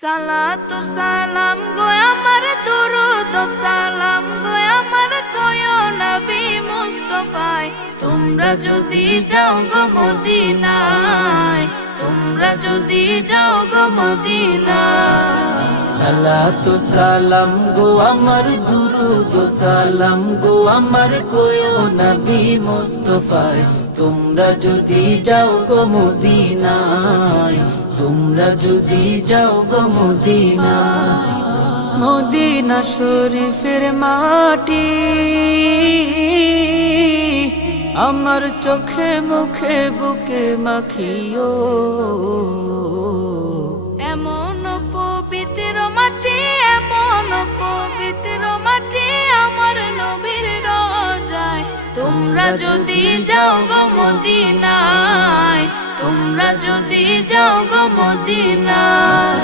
সালাতু সালাম গো আমার দুরুদ সালাম গো আমার কয়ো নবী মুস্তাফায় তোমরা যদি যাও গো মদিনায় তোমরা যদি যাও গো মদিনায় সালাতু সালাম গো আমার দুরুদ সালাম গো আমার কয়ো নবী মুস্তাফায় তোমরা যদি যাও গো মদিনায় তোমরা যদি যাও গো মদিনায় মদিনা শরীফের মাটি আমার চোখে মুখে বুকে মাখিও এমন পবিত্র মাটি এমন পবিত্র মাটি আমার নবীর রোজায় তোমরা যদি যাও গো মদিনায় তোমরা যদি যাও গো মদিনায়।